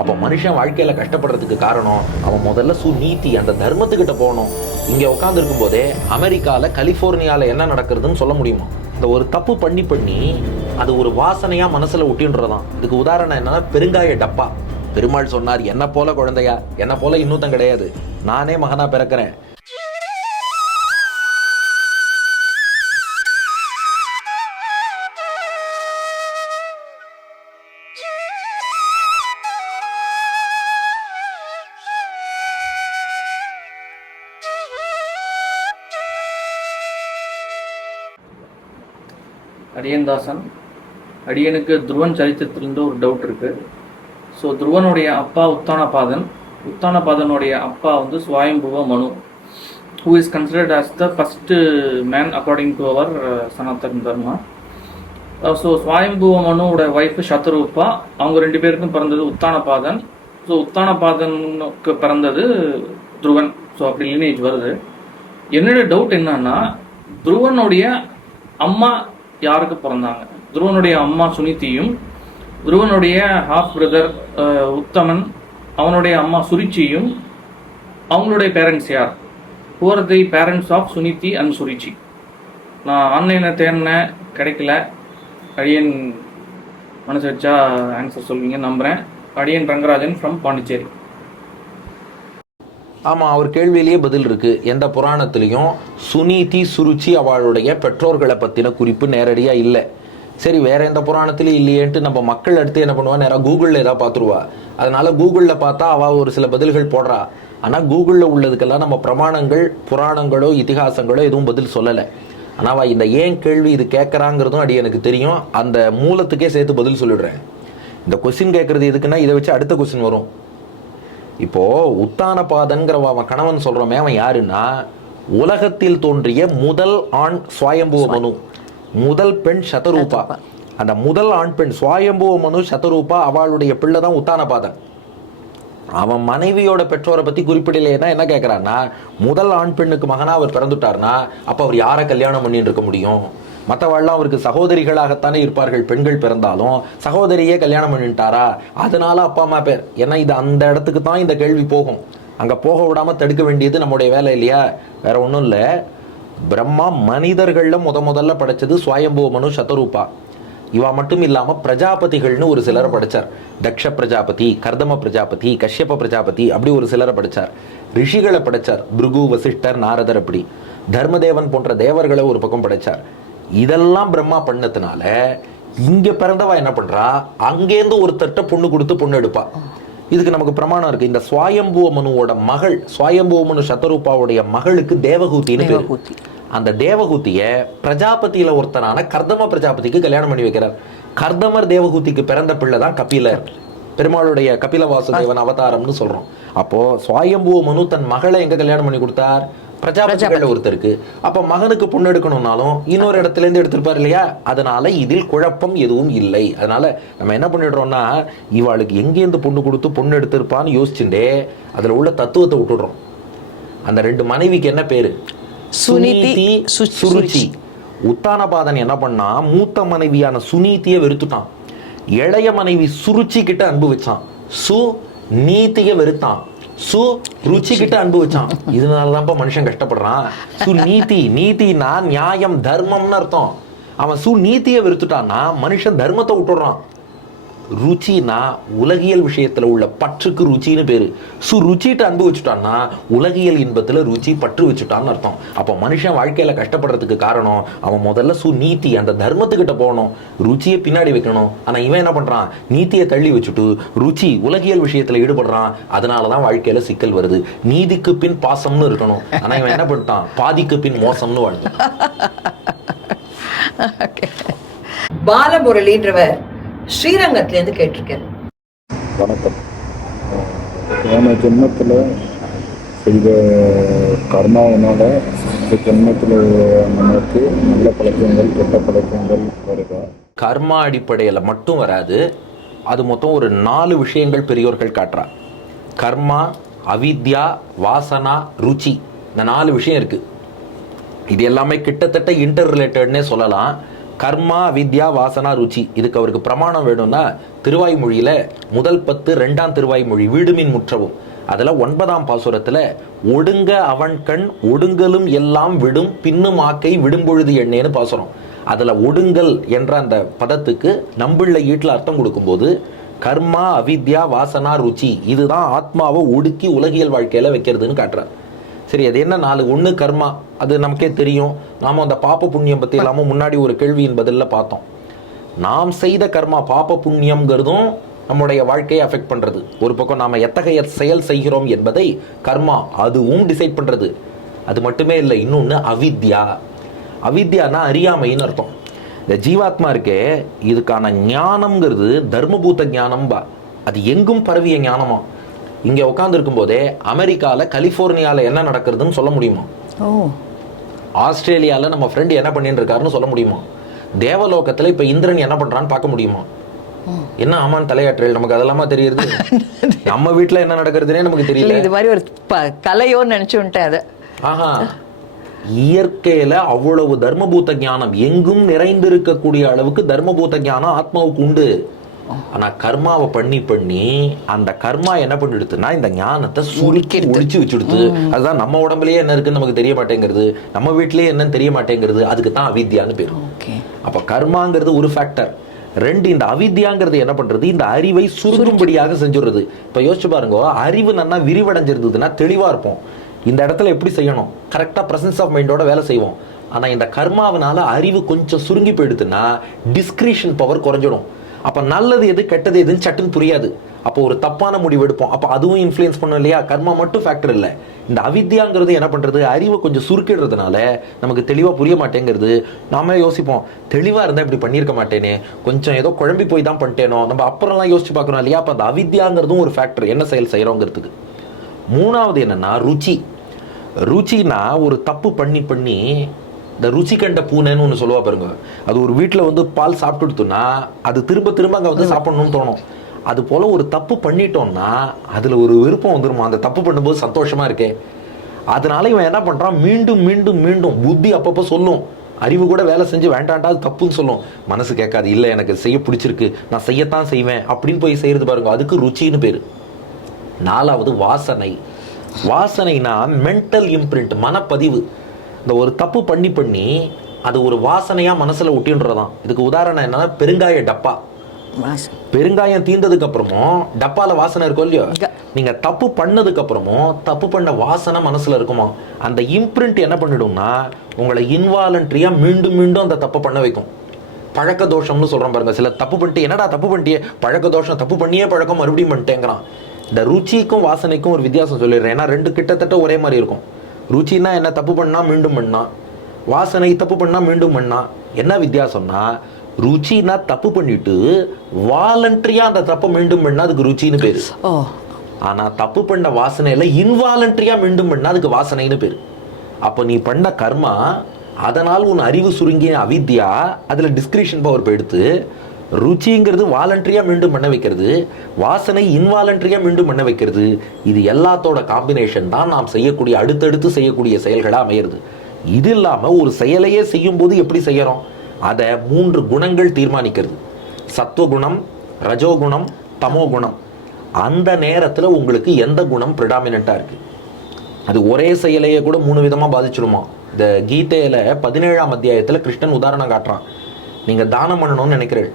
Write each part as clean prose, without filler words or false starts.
அப்போ மனுஷன் வாழ்க்கையில கஷ்டப்படுறதுக்கு காரணம் அவன் முதல்ல சுநீதி அந்த தர்மத்துக்கிட்ட போகணும். இங்க உட்கார்ந்து இருக்கும் போதே அமெரிக்கால கலிபோர்னியால என்ன நடக்கிறதுன்னு சொல்ல முடியுமா? இந்த ஒரு தப்பு பண்ணி அது ஒரு வாசனையா மனசுல ஒட்டின்றதான். இதுக்கு உதாரணம் என்னன்னா பெருங்காய டப்பா. பெருமாள் சொன்னார், என்ன போல குழந்தையா, என்ன போல இன்னொருத்தன் கிடையாது, நானே மகனா பிறக்கிறேன். அடியன் தாசன். அடியனுக்கு துருவன் சரித்திரத்திலிருந்து ஒரு டவுட் இருக்குது. ஸோ துருவனுடைய அப்பா உத்தானபாதன், உத்தானபாதனுடைய அப்பா வந்து Swayambhuva Manu, who is considered as the first man according to அவர் சனாதன் தர்மா. ஸோ ஸ்வயம்புவ மனுவோட ஒய்ஃபு சத்ரூபா, அவங்க ரெண்டு பேருக்கும் பிறந்தது உத்தானபாதன். ஸோ உத்தானபாதனுக்கு பிறந்தது துருவன். ஸோ அப்படி லினேஜ் வருது. என்னோட டவுட் என்னன்னா, துருவனுடைய அம்மா யாருக்கு பிறந்தாங்க? துருவனுடைய அம்மா சுனிதியும், துருவனுடைய ஹாஃப் பிரதர் உத்தமன், அவனுடைய அம்மா சுரிச்சியும், அவங்களுடைய பேரண்ட்ஸ் யார்? Who are the parents of Suniti and Suruchi? நான் ஆன்லைனில் தேடினேன், கிடைக்கல. அடியன் மனசு வச்சா ஆன்சர் சொல்வீங்க நம்புகிறேன். அடியன் ரங்கராஜன் ஃப்ரம் பாண்டிச்சேரி. ஆமாம், அவர் கேள்வியிலேயே பதில் இருக்குது. எந்த புராணத்துலேயும் சுனீதி சுருச்சி அவளுடைய பெற்றோர்களை பற்றின குறிப்பு நேரடியாக இல்லை. சரி, வேற எந்த புராணத்துலேயும் இல்லையேன்ட்டு நம்ம மக்கள் அடுத்து என்ன பண்ணுவா, நேராக கூகுளில் ஏதாவது பார்த்துருவா. அதனால கூகுளில் பார்த்தா அவள் ஒரு சில பதில்கள் போடுறா. ஆனால் கூகுளில் உள்ளதுக்கெல்லாம் நம்ம பிரமாணங்கள், புராணங்களோ இதிகாசங்களோ எதுவும் பதில் சொல்லலை. ஆனால் அவள் இந்த ஏன் கேள்வி இது கேட்குறாங்கிறதும் அடி எனக்கு தெரியும். அந்த மூலத்துக்கே சேர்த்து பதில் சொல்லிடுறேன். இந்த கொஸ்டின் கேட்குறது எதுக்குன்னா, இதை வச்சு அடுத்த கொஸ்டின் வரும். இப்போ உத்தானபாதன்கிற அவன் கணவன் சொல்றோமே, அவன் யாருன்னா உலகத்தில் தோன்றிய முதல் ஆண் ஸ்வயம்புவ மனு, முதல் பெண் சதரூபா. அந்த முதல் ஆண் பெண் ஸ்வயம்புவ மனு சதரூபா, அவளுடைய பிள்ளை தான் உத்தானபாதன். அவன் மனைவியோட பெற்றோரை பத்தி குறிப்பிடலைன்னா என்ன கேட்கிறான்னா, முதல் ஆண் பெண்ணுக்கு மகனா அவர் பிறந்துட்டார்னா அப்ப அவர் யாரை கல்யாணம் பண்ணிட்டு இருக்க முடியும்? மற்றவாழ்லாம் அவருக்கு சகோதரிகளாகத்தானே இருப்பார்கள். பெண்கள் பிறந்தாலும் சகோதரியே கல்யாணம் பண்ணிட்டாரா, அதனால அப்பா அம்மா பேர். ஏன்னா இது அந்த இடத்துக்கு தான் இந்த கேள்வி போகும். அங்கே போக விடாமல் தடுக்க வேண்டியது நம்முடைய வேலை இல்லையா? வேற ஒன்றும் இல்லை. பிரம்மா மனிதர்களில் முதல்ல படைச்சது ஸ்வயம்புவ மனு சதரூபா. இவா மட்டும் இல்லாமல் பிரஜாபதிகள்னு ஒரு சிலரை படைச்சார். தக்ஷ பிரஜாபதி, கர்தம பிரஜாபதி, கஷ்யப பிரஜாபதி, அப்படி ஒரு சிலரை படைச்சார். ரிஷிகளை படைச்சார், பிருகு, வசிஷ்டர், நாரதர். அப்படி தர்மதேவன் போன்ற தேவர்களை ஒரு பக்கம் படைச்சார். இதெல்லாம் பிரம்மா பண்ணதுனால இங்க பிறந்தவா என்ன பண்றா, அங்கேருந்து ஒருத்தட்ட பொண்ணு கொடுத்து பொண்ணு எடுப்பா. இதுக்கு நமக்கு பிரமாணம் இருக்கு. இந்த ஸ்வயம்புவ மனுவோட மகள், ஸ்வயம்புவ மனு சதரூபாவுடைய மகளுக்கு தேவகூத்தின்னு பேரு. அந்த தேவகூத்திய பிரஜாபதியில ஒருத்தனான கர்தம பிரஜாபதிக்கு கல்யாணம் பண்ணி வைக்கிறார். கர்தமர் தேவகூத்திக்கு பிறந்த பிள்ளை தான் கபிலர். பெருமாளுடைய கபில வாசுதேவன் அவதாரம்னு சொல்றோம். அப்போ ஸ்வயம்புவ மனு தன் மகளை எங்க கல்யாணம் பண்ணி கொடுத்தார்? பிரஜாபதிகள் ஒருத்தருக்கு. அப்ப மகனுக்கு பொண்ணு எடுக்கணும்னாலும் இன்னொரு இடத்துல இருந்து எடுத்திருப்பார் இல்லையா? அதனால இதில் குழப்பம் எதுவும் இல்லை. அதனால நம்ம என்ன பண்ணிடுறோம்னா, இவாளுக்கு எங்கேருந்து பொண்ணு கொடுத்து பொண்ணு எடுத்திருப்பான்னு யோசிச்சுட்டே அதுல உள்ள தத்துவத்தை விட்டுடுறோம். அந்த ரெண்டு மனைவிக்கு என்ன பேரு? சுனிதி, சுருச்சி. உத்தானபாதன் என்ன பண்ணா, மூத்த மனைவியான சுனீதியை வெறுத்துட்டான். இளைய மனைவி சுருச்சி கிட்ட அன்பு வச்சான். சுநீதிய வெறுத்தான். ருச்சி கிட்ட அன்பு வச்சான். இதனாலதான் மனுஷன் கஷ்டப்படுறான். சுநீதி, நீதினா நியாயம், தர்மம்னு அர்த்தம். அவன் சுநீதியை வெறுத்துட்டான்னா மனுஷன் தர்மத்தை விட்டுடுறான். ருச்சினா உலகியல் விஷயத்துல உள்ள பற்றுக்கு ருச்சின்னு பேரு. ருச்சிட்ட அன்பு வச்சுட்டான்னா உலகியல் இன்பத்துல ருச்சி பற்று வச்சுட்டான்னு அர்த்தம். அப்போ மனுஷன் வாழ்க்கையில கஷ்டப்படுறதுக்கு காரணம் அவன் முதல்ல சுநீதி அந்த தர்மத்துக்கிட்ட போகணும், ருச்சியை பின்னாடி வைக்கணும். ஆனா இவன் என்ன பண்றான், நீதியை தள்ளி வச்சுட்டு ருச்சி உலகியல் விஷயத்துல ஈடுபடுறான். அதனாலதான் வாழ்க்கையில சிக்கல் வருது. நீதிக்கு பின் பாசம்னு இருக்கணும், ஆனா இவன் என்ன பண்ணிட்டான், பாதிக்கு பின் மோசம்னு வாழ்ந்தான். பாலமுரளின்றவர் ஸ்ரீரங்கத்திலேருந்து கேட்டிருக்கேன். வணக்கம். போன ஜென்மத்தில் செய்த கர்மாவனால இந்த ஜென்மத்தில் நமக்கு நல்ல பழக்கங்கள் கெட்ட பழக்கங்கள் வருதா? கர்மா அடிப்படையில் மட்டும் வராது. அது மொத்தம் ஒரு 4 விஷயங்கள் பெரியோர்கள் காட்டுறா. கர்மா, அவித்யா, வாசனா, ருச்சி, இந்த 4 விஷயம் இருக்கு. இது எல்லாமே கிட்டத்தட்ட இன்டர் ரிலேட்டட்னே சொல்லலாம். கர்மா அவித்யா வாசனா ருச்சி. இதுக்கு அவருக்கு பிரமாணம் வேணும்னா திருவாய்மொழியில முதல் 10 2ஆம் திருவாய்மொழி வீடுமின் முற்றவும் அதுல 9ஆம் பாசுரத்துல ஒடுங்க அவன் கண் ஒடுங்கலும் எல்லாம் விடும் பின்னும் ஆக்கை விடும்பொழுது எண்ணேன்னு பாசுரம். அதுல ஒடுங்கல் என்ற அந்த பதத்துக்கு நம்பிள்ளை ஈட்டில் அர்த்தம் கொடுக்கும்போது கர்மா அவித்யா வாசனா ருச்சி இதுதான் ஆத்மாவை ஒடுக்கி உலகியல் வாழ்க்கையில வைக்கிறதுன்னு காட்டுறார். சரி, அது என்ன 4 1 கர்மா, அது நமக்கே தெரியும். நாம அந்த பாப்ப புண்ணியம் பத்தி இல்லாம முன்னாடி ஒரு கேள்வியின் பதில்ல பார்த்தோம். நாம் செய்த கர்மா பாப்ப புண்ணியம்ங்கிறதும் நம்முடைய வாழ்க்கையை அஃபெக்ட் பண்றது. ஒரு பக்கம் நாம எத்தகைய செயல் செய்கிறோம் என்பதை கர்மா அதுவும் டிசைட் பண்றது. அது மட்டுமே இல்லை, இன்னொன்னு அவித்யா. அவித்யானா அறியாமைன்னு அர்த்தம். இந்த ஜீவாத்மா இருக்கே, இதுக்கான ஞானம்ங்கிறது தர்மபூத ஞானம்பா. அது எங்கும் பரவிய ஞானமா. இங்க உட்கார்ந்து இருக்கும் போதே அமெரிக்கால கலிபோர்னியால என்ன நடக்கிறதுன்னு சொல்ல முடியுமா? ஆஸ்திரேலியால நம்ம ஃப்ரெண்ட் என்ன பண்ணிட்டு இருக்காருன்னு சொல்ல முடியுமா? தேவலோகத்துல இப்ப இந்திரன் என்ன பண்றான்னு பார்க்க முடியுமா? என்ன ஆமான்னு தலையாற்றல் நமக்கு அதெல்லாமா தெரியுது. நம்ம வீட்டுல என்ன நடக்கிறதுனே நமக்கு தெரியல. இது மாதிரி ஒரு கலையோன்னு நினைச்சுட்டேன் அதை. ஆஹா, இயற்கையில அவ்வளவு தர்மபூத ஞானம் எங்கும் நிறைந்திருக்கக்கூடிய அளவுக்கு தர்மபூத ஞானம் ஆத்மாவுக்கு உண்டு. ஆனா கர்மாவை பண்ணி அந்த கர்மா என்ன பண்ணிடுதுன்னா இந்த ஞானத்தை சுருக்கி ஒழிச்சு வச்சுடுது. அதுதான் நம்ம உடம்புலயே என்ன இருக்குன்னு நமக்கு தெரிய மாட்டேங்கிறது, நம்ம வீட்லயே என்னன்னு தெரிய மாட்டேங்கிறது. அதுக்கு தான் அவித்யான்னு பேரு. அப்ப கர்மாங்கிறது ஒரு ஃபேக்டர். 2 இந்த அவித்யாங்கிறது என்ன பண்றது, இந்த அறிவை சுருங்கும்படியாக செஞ்சுடுறது. இப்ப யோசிச்சு பாருங்க, அறிவு நல்லா விரிவடைஞ்சிருந்ததுன்னா தெளிவா இருப்போம். இந்த இடத்துல எப்படி செய்யணும், கரெக்டா பிரசன்ஸ் ஆஃப் மைண்டோட வேலை செய்வோம். ஆனா இந்த கர்மாவனால அறிவு கொஞ்சம் சுருங்கி போயிடுதுன்னா டிஸ்கிரிஷன் பவர் குறைஞ்சிடும். அப்ப நல்லது எது கெட்டது எதுன்னு சட்டுன்னு புரியாது. அப்போ ஒரு தப்பான முடிவு எடுப்போம். அப்ப அதுவும் இன்ஃப்ளூயன்ஸ் பண்ணும் இல்லையா? கர்மா மட்டும் ஃபேக்டர் இல்லை. இந்த அவித்யாங்கிறது என்ன பண்றது, அறிவை கொஞ்சம் சுருக்கிடுறதுனால நமக்கு தெளிவா புரிய மாட்டேங்கிறது. நாம யோசிப்போம், தெளிவா இருந்தா இப்படி பண்ணியிருக்க மாட்டேனே, கொஞ்சம் ஏதோ குழம்பி போய் தான் பண்ணிட்டேனோ, நம்ம அப்புறம்லாம் யோசிச்சு பார்க்கறோம் இல்லையா? அப்ப அந்த அவித்யாங்கிறதும் ஒரு ஃபேக்டர், என்ன செயல் செய்யறோங்கிறதுக்கு. 3வது என்னன்னா ருச்சி. ருச்சினா ஒரு தப்பு பண்ணி இந்த ருச்சி கண்ட பூனைன்னு ஒன்று சொல்லுவா பாருங்க. அது ஒரு வீட்டில் வந்து பால் சாப்பிட்டுடுத்துன்னா அது திரும்ப அங்கே வந்து சாப்பிடணும்னு தோணும். அது போல ஒரு தப்பு பண்ணிட்டோம்னா அதுல ஒரு விருப்பம் வந்துருமா, அந்த தப்பு பண்ணும்போது சந்தோஷமா இருக்கே. அதனால இவன் என்ன பண்றான், மீண்டும் புத்தி அப்பப்போ சொல்லும், அறிவு கூட வேலை செஞ்சு வேண்டாண்டா அது தப்புன்னு சொல்லும். மனசு கேட்காது, இல்லை எனக்கு செய்ய பிடிச்சிருக்கு நான் செய்யத்தான் செய்வேன் அப்படின்னு போய் செய்யறது பாருங்க, அதுக்கு ருச்சின்னு பேரு. 4வது வாசனை. வாசனைனா மென்டல் இம்ப்ரிண்ட், மனப்பதிவு. இந்த ஒரு தப்பு பண்ணி அது ஒரு வாசனையா மனசுல ஒட்டின்றதான். இதுக்கு உதாரணம் என்னன்னா பெருங்காய டப்பா. பெருங்காயம் தீர்ந்ததுக்கு அப்புறமும் டப்பால வாசனை இருக்கும் இல்லையோ, நீங்க தப்பு பண்ணதுக்கு அப்புறமும் தப்பு பண்ண வாசனை மனசுல இருக்குமா. அந்த இம்ப்ரிண்ட் என்ன பண்ணிடும்னா உங்களை இன்வாலன்ட்ரியா மீண்டும் அந்த தப்பை பண்ண வைக்கும். பழக்க தோஷம்னு சொல்றோம் பாருங்க. சில தப்பு பண்ணிட்டு என்னடா தப்பு பண்ணிட்டியே, பழக்க தோஷம், தப்பு பண்ணியே பழக்கம் மறுபடியும் பண்ணிட்டேங்கிறான். இந்த ருச்சிக்கும் வாசனைக்கும் ஒரு வித்தியாசம் சொல்லிடுறேன். ஏன்னா 2 கிட்டத்தட்ட ஒரே மாதிரி இருக்கும். ருச்சினா என்ன, தப்பு பண்ணா மீண்டும் பண்ணா. வாசனை தப்பு பண்ணா மீண்டும் பண்ணா. என்ன வித்தியாசம்னா ருச்சினா தப்பு பண்ணிட்டு வாலண்டரியா அந்த தப்பை மீண்டும் பண்ணா அதுக்கு ருச்சின்னு பேரு. ஆனா தப்பு பண்ண வாசனையில இன்வாலண்டரியா மீண்டும் பண்ணா அதுக்கு வாசனைன்னு பேரு. அப்ப நீ பண்ண கர்மா, அதனால் உன் அறிவு சுருங்கிய அவித்யா அதுல டிஸ்கிரிஷன் பவர் போயிடுத்து. ருச்சிங்கிறது வாலண்டரியா மீண்டும் பண்ண வைக்கிறது, வாசனை இன்வாலண்டரியா மீண்டும் பண்ண வைக்கிறது. இது எல்லாத்தோட காம்பினேஷன் தான் நாம் செய்யக்கூடிய அடுத்தடுத்து செய்யக்கூடிய செயல்களா அமையிறது. இது இல்லாம ஒரு செயலையே செய்யும் போது எப்படி செய்யறோம், அதை 3 குணங்கள் தீர்மானிக்கிறது. சத்துவகுணம், ரஜோகுணம், தமோகுணம். அந்த நேரத்துல உங்களுக்கு எந்த குணம் பிரிடாமினண்டா இருக்கு, அது ஒரே செயலையே கூட 3 விதமா பாதிச்சிடுமா. இந்த கீதையில 17ஆம் அத்தியாயத்துல கிருஷ்ணன் உதாரணம் காட்டுறான். நீங்க தானம் பண்ணணும்னு நினைக்கிறேன்,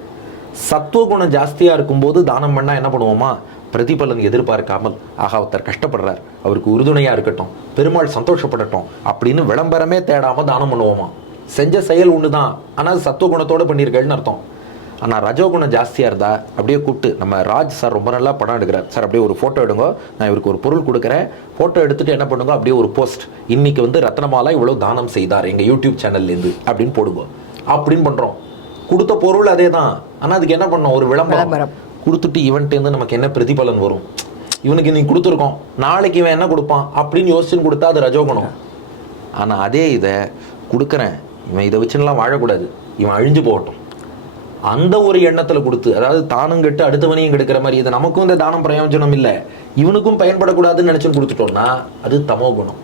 சத்துவகுணம் ஜாஸ்தியா இருக்கும்போது தானம் பண்ணா என்ன பண்ணுவோமா, பிரதிபலன் எதிர்பார்க்காமல், ஆகா ஒருத்தர் கஷ்டப்படுறார் அவருக்கு உறுதுணையா இருக்கட்டும், பெருமாள் சந்தோஷப்படட்டும் அப்படின்னு விளம்பரமே தேடாம தானம் பண்ணுவோமா. செஞ்ச செயல் ஒண்ணுதான், ஆனா அது சத்துவகுணத்தோட பண்ணியிருக்கேன்னு அர்த்தம். ஆனா ரஜோகுணம் ஜாஸ்தியா இருந்தா அப்படியே கூப்பிட்டு, நம்ம ராஜ் சார் ரொம்ப நல்லா படம் எடுக்கிறார் சார், அப்படியே ஒரு போட்டோ எடுங்க, நான் இவருக்கு ஒரு பொருள் கொடுக்குறேன், போட்டோ எடுத்துட்டு என்ன பண்ணுங்க, அப்படியே ஒரு போஸ்ட், இன்னைக்கு வந்து ரத்னமாலா இவ்வளவு தானம் செய்தார் எங்க யூடியூப் சேனல்ல இருந்து அப்படின்னு போடுங்க அப்படின்னு பண்றோம். கொடுத்த பொருள் அதே தான், ஆனா அதுக்கு என்ன பண்ணோம், ஒரு விளம்பரம் கொடுத்துட்டு இவன்ட்டு நமக்கு என்ன பிரதிபலன் வரும், இவனுக்கு நீ கொடுத்துருக்கோம் நாளைக்கு இவன் என்ன கொடுப்பான் அப்படின்னு யோசிச்சுன்னு கொடுத்தா அது ரஜோகுணம். ஆனா அதே இதை கொடுக்குறேன், இவன் இதை வச்சுலாம் வாழக்கூடாது, இவன் அழிஞ்சு போகட்டும், அந்த ஒரு எண்ணத்துல கொடுத்து, அதாவது தானும் கெட்டு அடுத்தவனையும் கெடுக்கிற மாதிரி, இது நமக்கும் இந்த தானம் பிரயோஜனம் இல்லை இவனுக்கும் பயன்படக்கூடாதுன்னு நினைச்சுன்னு கொடுத்துட்டோம்னா அது தமோ குணம்.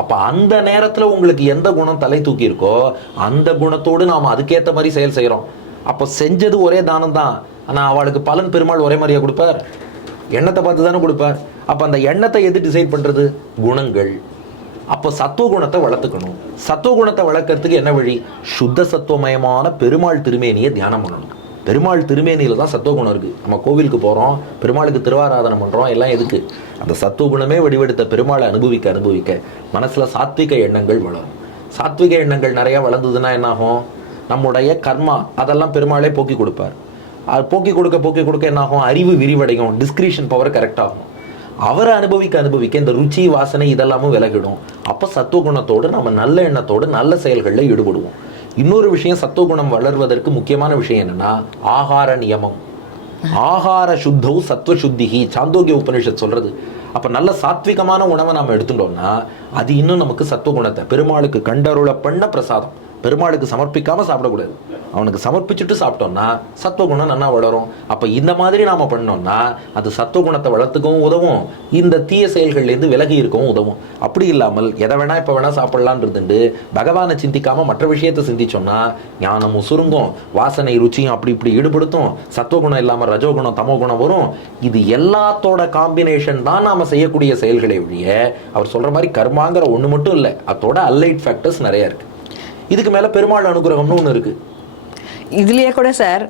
அப்ப அந்த நேரத்துல உங்களுக்கு எந்த குணம் தலை தூக்கி இருக்கோ அந்த குணத்தோடு நாம அதுக்கேற்ற மாதிரி செயல் செய்யறோம். அப்ப செஞ்சது ஒரே தானம் தான், ஆனா அவளுக்கு பலன் பெருமாள் ஒரே மாதிரியா கொடுப்பார்? எண்ணத்தை பார்த்து தானே கொடுப்பார். அப்ப அந்த எண்ணத்தை எது டிசைட் பண்றது? குணங்கள். அப்போ சத்துவ குணத்தை வளர்த்துக்கணும். சத்துவ குணத்தை வளர்க்கறதுக்கு என்ன வழி? சுத்த சத்துவமயமான பெருமாள் திருமேனியை தியானம் பண்ணணும். பெருமாள் திருமேனியில தான் சத்துவ குணம் இருக்கு. நம்ம கோவிலுக்கு போறோம், பெருமாளுக்கு திருவாராதனை பண்றோம், எல்லாம் எதுக்கு? அந்த சத்துவ குணமே வடிவெடுத்த பெருமாளை அனுபவிக்க மனசுல சாத்விக எண்ணங்கள் வளரும். சாத்விக எண்ணங்கள் நிறைய வளர்ந்ததுன்னா என்ன ஆகும்? நம்முடைய கர்மா அதெல்லாம் பெருமாளே போக்கி கொடுப்பார். அது போக்கி கொடுக்க என்ன ஆகும்? அறிவு விரிவடையும், டிஸ்கிரிஷன் பவர் கரெக்ட் ஆகும். அவரை அனுபவிக்க இந்த ருச்சி வாசனை இதெல்லாமும் விலகிடும். அப்போ சத்துவகுணத்தோடு நம்ம நல்ல எண்ணத்தோடு நல்ல செயல்களில் ஈடுபடுவோம். இன்னொரு விஷயம், சத்துவகுணம் வளர்வதற்கு முக்கியமான விஷயம் என்னன்னா ஆகார நியமம். ஆகார சுத்தௌ சத்துவ சுத்திகி, சாந்தோக்கிய உபனிஷத் சொல்றது. அப்ப நல்ல சாத்விகமான உணவை நாம எடுத்துட்டோம்னா அது இன்னும் நமக்கு சத்துவகுணத்தை, பெருமாளுக்கு கண்டருள பண்ண பிரசாதம், பெருமாளுக்கு சமர்ப்பிக்காம சாப்பிடக்கூடாது, அவனுக்கு சமர்ப்பிச்சுட்டு சாப்பிட்டோம்னா சத்துவகுணம் நல்லா வளரும். அப்ப இந்த மாதிரி நாம பண்ணோம்னா அது சத்துவகுணத்தை வளர்த்துக்கவும் உதவும், இந்த தீய செயல்கள்லேருந்து விலகி இருக்கவும் உதவும். அப்படி இல்லாமல் எதை வேணா இப்ப வேணா சாப்பிடலான் இருந்துட்டு பகவானை சிந்திக்காம மற்ற விஷயத்தை சிந்திச்சோம்னா ஞானமும் சுருங்கும், வாசனை ருச்சியும் அப்படி இப்படி ஈடுபடுத்தும், சத்துவகுணம் இல்லாம ரஜோகுணம் தமோகுணம் வரும். இது எல்லாத்தோட காம்பினேஷன் தான் நாம செய்யக்கூடிய செயல்களை ஒழிய அவர் சொல்ற மாதிரி கர்மாங்கிற ஒண்ணு மட்டும் இல்லை, அதோட அல்லைட் ஃபேக்டர்ஸ் நிறைய இருக்கு. இதுக்கு மேல பெருமாள் அனுகிரகம்னு ஒண்ணு இருக்கு. இதுலயே கூட சார்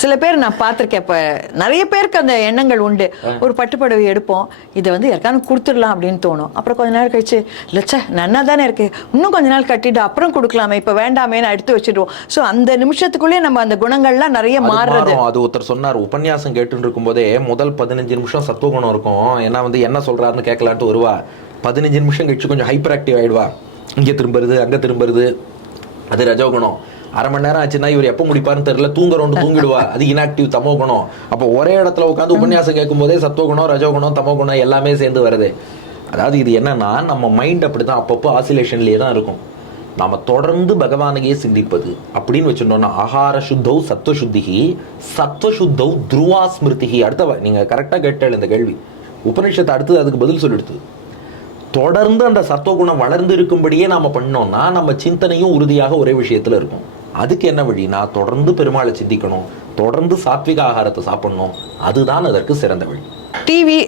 சில பேர் நான் பார்த்திருக்கேன். இப்ப நிறைய பேருக்கு அந்த எண்ணங்கள் உண்டு. ஒரு பட்டுப்படவை எடுப்போம், இதை வந்து யாருக்கான கொடுத்துடலாம் அப்படின்னு தோணும். அப்புறம் கொஞ்ச நேரம் கழிச்சு லட்ச நன்னா தானே இருக்கு, இன்னும் கொஞ்ச நாள் கட்டிட்டு அப்புறம் கொடுக்கலாமே, இப்ப வேண்டாமேன்னு எடுத்து வச்சிடுவோம். ஸோ அந்த நிமிஷத்துக்குள்ளேயே நம்ம அந்த குணங்கள்லாம் நிறைய மாறுறது. அது ஒருத்தர் சொன்னார், உபன்யாசம் கேட்டு இருக்கும் போதே முதல் 15 நிமிஷம் சத்துவகுணம் இருக்கும். ஏன்னா வந்து என்ன சொல்றாருன்னு கேட்கலான்ட்டு வருவா. 15 நிமிஷம் கழிச்சு கொஞ்சம் ஹைப்பர் ஆக்டிவ் ஆயிடுவா, இங்க திரும்புறது அங்க திரும்புறது, அது ரஜோகுணம். அரை மணி நேரம் ஆச்சுன்னா இவர் எப்போ முடிப்பாருன்னு தெரியல, தூங்கிடுவா, அது இன்ஆக்டிவ் தமோகுணம். அப்போ ஒரே இடத்துல உட்காந்து உபன்யாசம் கேட்கும் போதே சத்துவகுணம் ரஜோகுணம் தமோகுணம் எல்லாமே சேர்ந்து வருது. அதாவது இது என்னன்னா நம்ம மைண்ட் அப்படிதான் அப்பப்போ ஆசிலேஷன்லேயே தான் இருக்கும். நாம தொடர்ந்து பகவானையே சிந்திப்பது அப்படின்னு வச்சுட்டோம்னா ஆகார சுத்தௌ சத்துவ சுத்திகி சத்துவ சுத்தௌ துருவா ஸ்மிருதிகி. அடுத்த நீங்க கரெக்டாக கேட்டாள் இந்த கேள்வி, உபனிஷத்தை அடுத்தது அதுக்கு பதில் சொல்லிடுது. தொடர்ந்து அந்த சத்துவகுணம் வளர்ந்து இருக்கும்படியே நாம பண்ணோம்னா நம்ம சிந்தனையும் உறுதியாக ஒரே விஷயத்துல இருக்கும். அதுக்கு என்ன வழினா தொடர்ந்து பெருமாளை சிந்திக்கணும், தொடர்ந்து சாத்விக ஆகாரத்தை சாப்பிடணும், அதுதான் அதற்கு சிறந்த வழி. டிவி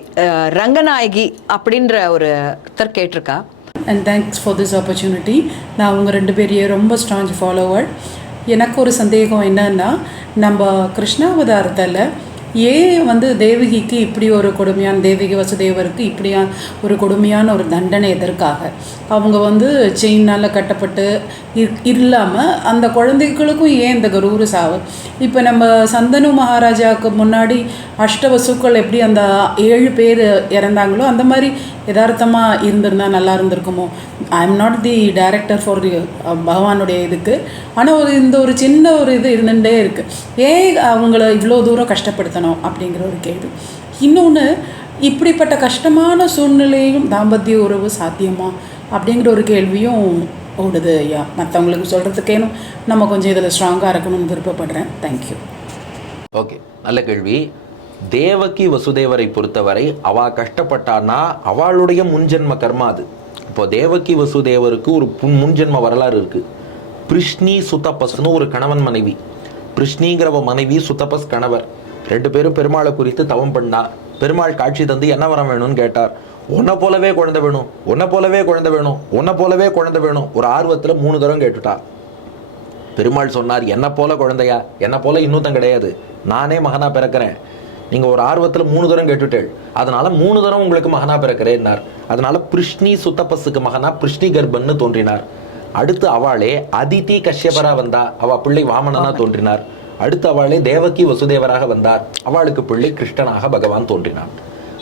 ரங்கநாயகி அப்படின்ற ஒருத்தர் கேட்டிருக்கா. And thanks for this opportunity. நான் உங்கள் 2 பேரையும் ரொம்ப ஸ்ட்ராங் ஃபாலோவர். எனக்கு ஒரு சந்தேகம் என்னன்னா, நம்ம கிருஷ்ணாவதாரத்தில் ஏன் வந்து தேவகிக்கு இப்படி ஒரு கொடுமையான, தேவகி வசுதேவருக்கு இப்படியான ஒரு கொடுமையான ஒரு தண்டனை எதற்காக? அவங்க வந்து செயினால் கட்டப்பட்டு இல்லாமல் அந்த குழந்தைகளுக்கும் ஏன் இந்த கரூர சாவு? இப்போ நம்ம சந்தனு மகாராஜாவுக்கு முன்னாடி அஷ்டவசுக்கள் எப்படி அந்த 7 பேர் இறந்தாங்களோ அந்த மாதிரி யதார்த்தமாக இருந்திருந்தால் நல்லா இருந்திருக்குமோ? I am not the director for பகவானுடைய இதுக்கு, ஆனால் இந்த ஒரு சின்ன ஒரு இது இருந்துகிட்டே இருக்குது. ஏன் அவங்கள இவ்வளோ தூரம் கஷ்டப்படுத்தணும் அப்படிங்கிற ஒரு கேள்வி. இன்னொன்று, இப்படிப்பட்ட கஷ்டமான சூழ்நிலையும் தாம்பத்திய உறவு சாத்தியமா அப்படிங்கிற ஒரு கேள்வியும் ஓடுது ஐயா. மற்றவங்களுக்கு சொல்கிறதுக்கேனும் நம்ம கொஞ்சம் இதில் ஸ்ட்ராங்காக இருக்கணும்னு விருப்பப்படுறேன். தேங்க்யூ. ஓகே, நல்ல கேள்வி. தேவகி வசுதேவரை பொறுத்தவரை அவ கஷ்டப்பட்டான்னா அவளுடைய முன்ஜென்ம கர்மா அது. இப்போ தேவகி வசுதேவருக்கு ஒரு முன்ஜென்ம வரலாறு இருக்கு. பிருஷ்ணி சுதபஸ்னு ஒரு கணவன் மனைவி. பிருஷ்ணிங்கிறவ மனைவி, சுதபஸ் கணவர். 2 பேரும் பெருமாளை குறித்து தவம் பண்ணா. பெருமாள் காட்சி தந்து என்ன வரம் வேணும்னு கேட்டார். உன்னை போலவே குழந்தை வேணும், உன்னை போலவே குழந்தை வேணும், உன்னை போலவே குழந்தை வேணும். ஒரு ஆர்வத்தில் 3 தரம் கேட்டுட்டா. பெருமாள் சொன்னார், என்ன போல குழந்தையா? என்ன போல இன்னொருத்தன் கிடையாது, நானே மகனா பிறக்கிறேன். நீங்க ஒரு ஆர்வத்தில் 3 தரம் கேட்டுட்டேள், அதனால 3 தரம் உங்களுக்கு மகனா பிறக்கிறேன்னார். அதனால பிருஷ்ணி சுத்தபஸுக்கு மகனா பிருஷ்ணி கர்ப்பன்னு தோன்றினார். அடுத்து அவளே அதிதி கஷ்யபரா வந்தா, அவ பிள்ளை வாமனனா தோன்றினார். அடுத்து அவளே தேவகி வசுதேவராக வந்தார், அவளுக்கு பிள்ளை கிருஷ்ணனாக பகவான் தோன்றினார்.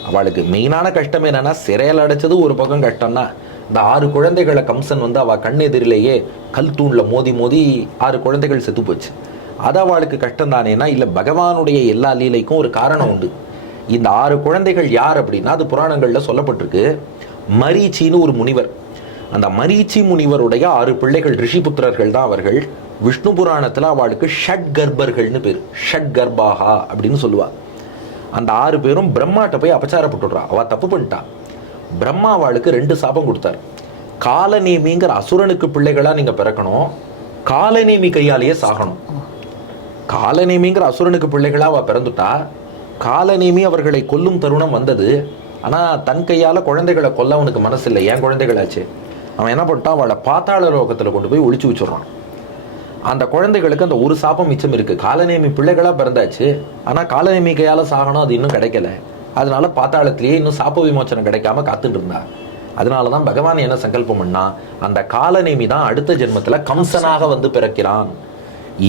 அவளுக்கு மெயினான கஷ்டம் என்னன்னா, சிறையில் அடைச்சது ஒரு பக்கம் கஷ்டம்னா, இந்த 6 குழந்தைகளை கம்சன் வந்து அவள் கண் எதிரிலேயே கல் தூணில் மோதி மோதி 6 குழந்தைகள் செத்து போச்சு. அது அவளுக்கு கஷ்டம் தானேனா? இல்லை, பகவானுடைய எல்லா லீலைக்கும் ஒரு காரணம் உண்டு. இந்த 6 குழந்தைகள் யார் அப்படின்னா, அது புராணங்களில் சொல்லப்பட்டிருக்கு. மரீச்சின்னு ஒரு முனிவர். அந்த மரீச்சி முனிவருடைய 6 பிள்ளைகள் ரிஷிபுத்திரர்கள் தான் அவர்கள். விஷ்ணு புராணத்தில் அவளுக்கு ஷட் கர்ப்பர்கள்னு பேர், ஷட் கர்ப்பாகா அப்படின்னு சொல்லுவா. அந்த 6 பேரும் பிரம்மாட்ட போய் அபச்சாரப்பட்டுடுறா. அவள் தப்பு பண்ணிட்டா. பிரம்மா அவளுக்கு 2 சாபம் கொடுத்தார். காலநேமிங்கிற அசுரனுக்கு பிள்ளைகளா நீங்க பிறக்கணும், காலநேமி கையாலேயே சாகணும். காலநேமிங்கிற அசுரனுக்கு பிள்ளைகளா அவ பிறந்துட்டா, காலநேமி அவர்களை கொல்லும் தருணம் வந்தது. ஆனா தன் கையால குழந்தைகளை கொல்ல அவனுக்கு மனசு இல்லை. ஏன் குழந்தைகளாச்சு. அவன் என்ன பண்ணிட்டான், அவளை பாத்தாள லோகத்துல கொண்டு போய் ஒளிச்சு வச்சுடுறான். அந்த குழந்தைகளுக்கு அந்த ஒரு சாபம் மிச்சம் இருக்கு. காலநேமி பிள்ளைகளா பிறந்தாச்சு, ஆனா காலநேமி கையால சாகணும், அது இன்னும் கிடைக்கல. அதனால பாத்தாளத்திலேயே இன்னும் சாப விமோச்சனம் கிடைக்காம காத்துட்டு இருந்தா. அதனாலதான் பகவான் என்ன சங்கல்பம் பண்ணா, அந்த காலநேமி தான் அடுத்த ஜென்மத்துல கம்சனாக வந்து பிறக்கிறான்.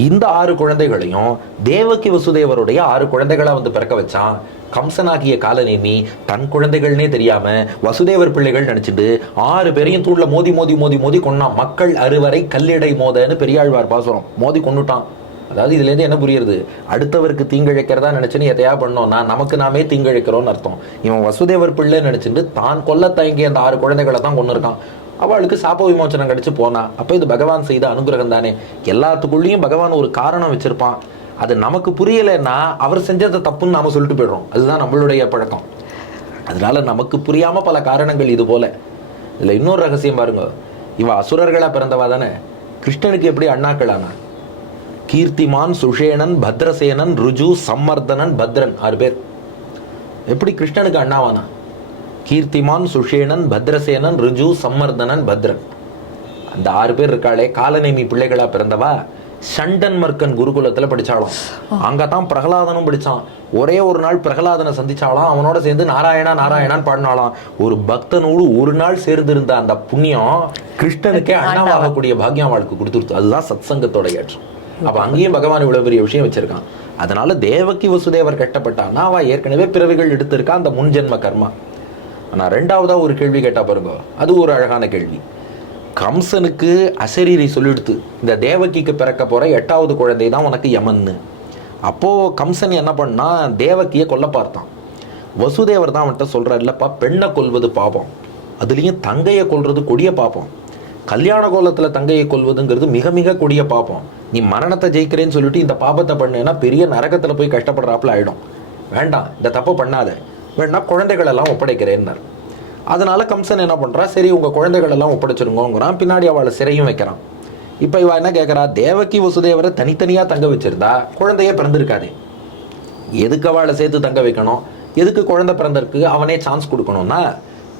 இந்த 6 குழந்தைகளையும் தேவகி வசுதேவருடைய 6 குழந்தைகளா வந்து பிறக்க வச்சான். கம்சனாகிய காலநேமி தன் குழந்தைகள்னே தெரியாம வசுதேவர் பிள்ளைகள் நினைச்சிட்டு 6 பேரையும் தூண்ல மோதி மோதி மோதி மோதி கொன்னான். மக்கள் அறுவரை கல்லிடை மோதன்னு பெரியாழ்வார் பாசுரம். மோதி கொண்டுட்டான். அதாவது இதுல இருந்து என்ன புரியுது, அடுத்தவருக்கு தீங்கிழைக்கிறதா நினைச்சுன்னு எதையா பண்ணோம்னா நமக்கு நாமே தீங்கிழைக்கிறோம்னு அர்த்தம். இவன் வசுதேவர் பிள்ளை நினைச்சிட்டு தான் கொல்ல தயங்கிய அந்த 6 குழந்தைகளை தான் கொண்டு இருக்கான். அவளுக்கு சாப விமோச்சனம் கிடைச்சு போனா. அப்ப இது பகவான் செய்த அனுகிரகம் தானே. எல்லாத்துக்குள்ளேயும் பகவான் ஒரு காரணம் வச்சிருப்பான். அது நமக்கு புரியலைன்னா அவர் செஞ்சதை தப்புன்னு நாம சொல்லிட்டு போயிடுறோம். அதுதான் நம்மளுடைய பழக்கம். அதனால நமக்கு புரியாம பல காரணங்கள் இது போல. இதுல இன்னொரு ரகசியம் பாருங்க, இவ அசுரர்களா பிறந்தவா தானே. கிருஷ்ணனுக்கு எப்படி அண்ணாக்களானா, கீர்த்திமான், சுஷேணன், பத்ரசேனன், ருஜு, சம்மர்தனன், பத்ரன் 6 பேர். எப்படி கிருஷ்ணனுக்கு அண்ணாவானா, கீர்த்திமான், சுஷேணன், பத்ரசேனன், ருஜு, சம்மர்தனன், பத்ரன். அந்த 6 பேர் இருக்காளே காலநேமி பிள்ளைகளா பிறந்தவா சண்டன் மர்க்கன் குருகுலத்துல படிச்சாலும். அங்கதான் பிரகலாதனும் படிச்சான். ஒரே ஒரு நாள் பிரகலாதனை சந்திச்சாலாம். அவனோட சேர்ந்து நாராயணா நாராயணான்னு பாடினாலாம். ஒரு பக்தனோடு ஒரு நாள் சேர்ந்து இருந்த அந்த புண்ணியம் கிருஷ்ணனுக்கே அண்ணாவாகக்கூடிய பாக்கியம் அவளுக்கு கொடுத்துருச்சு. அதுதான் சத் சங்கத்தோட ஏற்றம். அப்ப அங்கேயும் பகவான் இவ்வளவு பெரிய விஷயம் வச்சிருக்கான். அதனால தேவகி வசுதேவர் கட்டப்பட்டான்னா அவ ஏற்கனவே பிறவிகள் எடுத்திருக்கா, அந்த முன்ஜென்ம கர்மா. ஆனா 2வதா ஒரு கேள்வி கேட்டா பாருங்க, அது ஒரு அழகான கேள்வி. கம்சனுக்கு அசரீரி சொல்லிடுத்து, இந்த தேவகிக்கு பிறக்க போற 8வது குழந்தை தான் உனக்கு யமன்னு. அப்போ கம்சன் என்ன பண்ணா, தேவகியை கொல்ல பார்த்தான். வசுதேவர் தான் அவன்கிட்ட சொல்றாரு, இல்லப்பா பெண்ணை கொல்வது பாபம், அதுலயும் தங்கையை கொல்றது கொடிய பாப்பம். கல்யாண கோலத்துல தங்கையை கொல்வதுங்கிறது மிக மிக கொடிய பாப்பம். நீ மரணத்தை ஜெயிக்கிறேன்னு சொல்லிட்டு இந்த பாபத்தை பண்ணேன்னா பெரிய நரகத்துல போய் கஷ்டப்படுறாப்புல ஆயிடும். வேண்டாம், இந்த தப்பை பண்ணாத, வேணா குழந்தைகள் எல்லாம் ஒப்படைக்கிறேன்னார். அதனால கம்சன் என்ன பண்றா, சரி உங்க குழந்தைகள் எல்லாம் ஒப்படைச்சிருங்கிறான். பின்னாடி அவளை சிறையும் வைக்கிறான். இப்ப இவ என்ன கேட்கறா, தேவகி வசுதேவரை தனித்தனியா தங்க வச்சிருந்தா குழந்தையே பிறந்திருக்காது. எதுக்கு அவளை சேர்த்து தங்க வைக்கணும், எதுக்கு குழந்தை பிறந்திருக்கு அவனே சான்ஸ் கொடுக்கணும்னா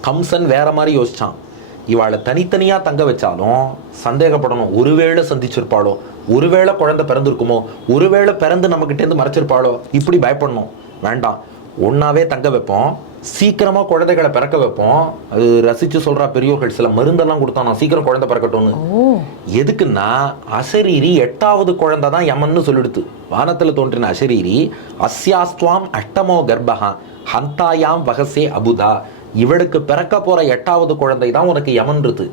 கம்சன் வேற மாதிரி யோசிச்சான். இவாளை தனித்தனியா தங்க வச்சாலும் சந்தேகப்படணும், ஒருவேளை சந்திச்சிருப்பாளோ, ஒருவேளை குழந்தை பிறந்திருக்குமோ, ஒருவேளை பிறந்து நம்ம கிட்ட இருந்து மறைச்சிருப்பாளோ, இப்படி பயப்படணும். வேண்டாம், ஒன்னாவே தங்க வைப்போம், சீக்கிரமா குழந்தைகளை பிறக்க வைப்போம். அது ரசிச்சு சொல்றா பெரியோர்கள், சில மருந்தெல்லாம் கொடுத்தானா சீக்கிரம் குழந்தை பிறக்கட்டும்னு. எதுக்குன்னா அசரீரி 8வது குழந்தை தான் யமன்னு சொல்லிடுத்து. வானத்துல தோன்றின அசரீரி அஸ்யாஸ்துவாம் அஷ்டமோ கர்ப்பஹா ஹந்தாயாம் வகசே அபுதா, இவளுக்கு பிறக்க போற 8வது குழந்தை தான் உனக்கு யமன்றது.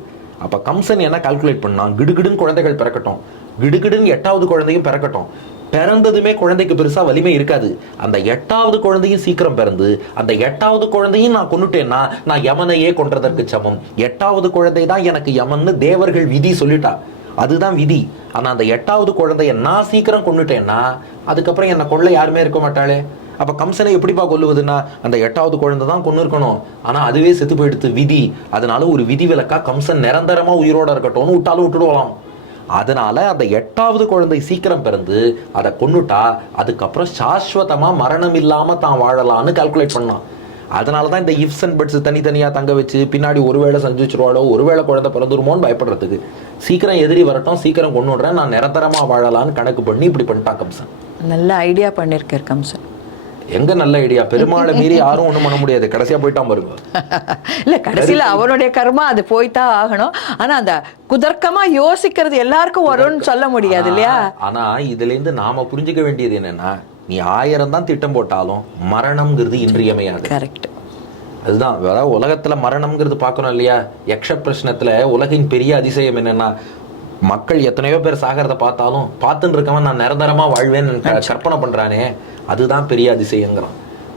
அப்ப கம்சன் என்ன கால்குலேட் பண்ணான், கிடுகிடுன்னு குழந்தைகள் பிறக்கட்டும், கிடுகிடுன்னு 8வது குழந்தையும் பிறக்கட்டும். பிறந்ததுமே குழந்தைக்கு பெருசா வலிமை இருக்காது. அந்த 8வது குழந்தையும் சீக்கிரம் பிறந்து அந்த 8வது குழந்தையும் நான் கொன்னுட்டேன்னா நான் யமனையே கொன்றதற்கு சமம். 8வது குழந்தை தான் எனக்கு யமன்னு தேவர்கள் விதி சொல்லிட்டா, அதுதான் விதி. ஆனா அந்த 8வது குழந்தைய நான் சீக்கிரம் கொன்னுட்டேன்னா அதுக்கப்புறம் என்னை கொல்ல யாருமே இருக்க மாட்டாளே. அப்ப கம்சனை எப்படிப்பா கொல்லுவதுன்னா அந்த 8வது குழந்தை தான் கொண்டு இருக்கணும். ஆனா அதுவே செத்து போயிடுத்து விதி. அதனால ஒரு விதி விலக்கா கம்சன் நிரந்தரமா உயிரோட இருக்கட்டும்னு விட்டாலும் விட்டுடுவான். அதனால அந்த 8வது குழந்தை சீக்கிரம் பிறந்து அதை கொன்னுட்டா அதுக்கப்புறம் சாஸ்வதமா மரணம் இல்லாம தான் வாழலாம்னு கால்குலேட் பண்ணான். அதனாலதான் இந்த இஃப்ஸ் அண்ட் பட்ஸ் தனித்தனியா தங்க வச்சு பின்னாடி ஒருவேளை சந்திச்சிருவாளோ, ஒருவேளை குழந்தை பிறந்துருமோன்னு பயப்படுறதுக்கு, சீக்கிரம் எதிரி வரட்டும், சீக்கிரம் கொன்னுடுறேன், நான் நிரந்தரமா வாழலான்னு கணக்கு பண்ணி இப்படி பண்ணிட்டான் கம்சன். நல்ல ஐடியா பண்ணிருக்கார் கம்சன். எங்க நல்ல ஐடியா, பெருமாளை மீறி யாரும் ஒண்ணும் பண்ண முடியாது. கடைசியா போயிட்டான் பாருங்க. இல்ல கடைசியில அவனுடைய கர்மா அது போய்தான் ஆகணும். ஆனா அந்த குதர்க்கமா யோசிக்கிறது எல்லாருக்கும் வரும்னு சொல்ல முடியாது இல்லையா. ஆனா இதுல இருந்து நாம புரிஞ்சுக்க வேண்டியது என்னன்னா, நீ 1000 தான் திட்டம் போட்டாலும் மரணம்ங்கிறது இன்றியமையாது. கரெக்ட். அதுதான், அதாவது உலகத்துல மரணம்ங்கிறது பார்க்கணும் இல்லையா. யக்ஷ பிரஷ்னத்துல உலகின் பெரிய அதிசயம் என்னன்னா, மக்கள் எத்தனையோ பேர் சாகிறத பார்த்தாலும் பார்த்துன்னு இருக்கவன் நான் நிரந்தரமா வாழ்வேன்னு கற்பனை பண்றானே, அதுதான் பெரிய அதிசயங்கிறான்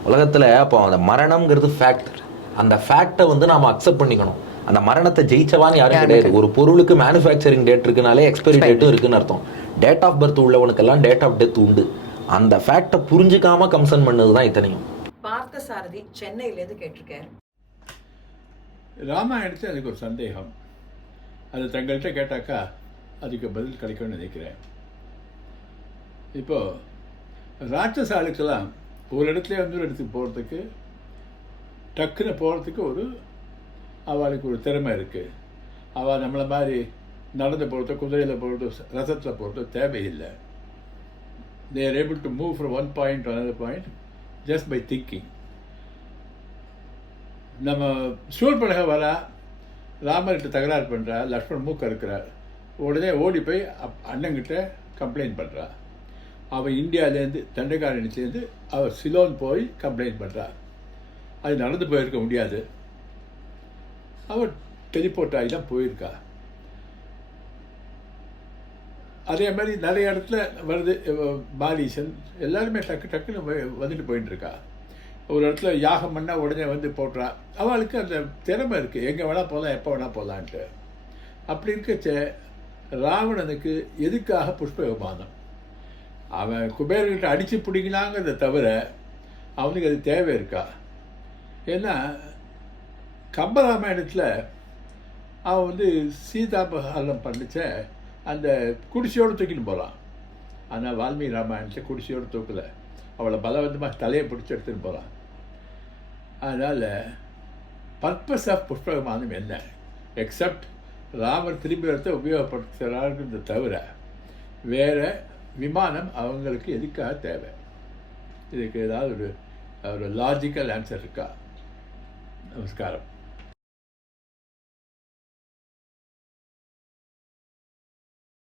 உலகத்துல. அப்போ அந்த மரணம்ங்கிறது ஃபேக்ட். அந்த ஃபேக்டை வந்து நாம அக்செப்ட் பண்ணிக்கணும். அந்த மரணத்தை ஜெயிச்சவான்னு யாரும் கிடையாது. ஒரு பொருளுக்கு மேனுஃபேக்சரிங் டேட் இருக்குனாலே எக்ஸ்பைரி டேட்டும் இருக்குன்னு அர்த்தம். டேட் ஆஃப் பர்த் உள்ளவனுக்கெல்லாம் டேட் ஆஃப் டெத் உண்டு. அந்த ஃபேக்டை புரிஞ்சுக்காம கம்சன் பண்ணதுதான் இத்தனையும். பார்த்தசாரதி சென்னையிலேருந்து கேட்டிருக்காரு, ராமாயணத்தில் எனக்கு ஒரு சந்தேகம். அது தங்கள்கிட்ட கேட்டாக்கா அதுக்கு பதில் கிடைக்கும்னு நினைக்கிறேன். இப்போது ராட்சச ஆளுக்கெல்லாம் ஒரு இடத்துல இன்னொரு இடத்துக்கு போகிறதுக்கு டக்குன்னு போகிறதுக்கு அவளுக்கு ஒரு திறமை இருக்குது. அவள் நம்மளை மாதிரி நடந்து போகிறதோ குதிரையில் போகிறதோ ரசத்தில் போகிறதோ தேவையில்லை. they are able to move from one point to another point just by thinking. நம்ம சூழ்பலக வரா, ராமர்கிட்ட தகராறு பண்ணுறா, லக்ஷ்மணன் மூக்க இருக்கிறார், உடனே ஓடி போய் அண்ணங்கிட்ட கம்ப்ளைண்ட் பண்ணுறா. அவள் இந்தியாவிலேருந்து தண்டகாரணிலேருந்து அவள் சிலோன் போய் கம்ப்ளைண்ட் பண்ணுறா. அது நடந்து போயிருக்க முடியாது, அவள் டெலிபோர்ட் ஆகி தான் போயிருக்கா. அதே மாதிரி நிறைய இடத்துல வருது. பாலீசன் எல்லாருமே டக்குன்னு வந்துட்டு போயிட்டு இருக்கா. ஒரு இடத்துல யாகம் பண்ணால் உடனே வந்து போட்டுறா. அவளுக்கு அந்த திறமை இருக்குது, எங்கே வேணால் போகலாம், எப்போ வேணால் போகலான்ட்டு. அப்படி இருக்கச்ச ராவணனுக்கு எதுக்காக புஷ்ப விமானம்? அவன் குபேரர்கிட்ட அடித்து பிடிக்கலாங்கிறத தவிர அவனுக்கு அது தேவை இருக்கா? ஏன்னா கம்பராமாயணத்தில் அவன் வந்து சீதாபகாரம் பண்ணிச்ச அந்த குடிசையோடு தூக்கின்னு போகிறான். ஆனால் வால்மீகி ராமாயணத்தில் குடிசையோடு தூக்கலை, அவளை பலவந்தமாக தலையை பிடிச்சி எடுத்துன்னு போகிறான். அதனால் பர்பஸ் ஆஃப் புஷ்ப விமானம் என்ன? எக்ஸப்ட் ராமர் திரும்பி வரத்தை உபயோகப்படுத்துகிறார்கள் தவிர வேறு விமானம் அவங்களுக்கு எதுக்காக தேவை? இதுக்கு ஏதாவது ஒரு லாஜிக்கல் ஆன்சர் இருக்கா? நமஸ்காரம்.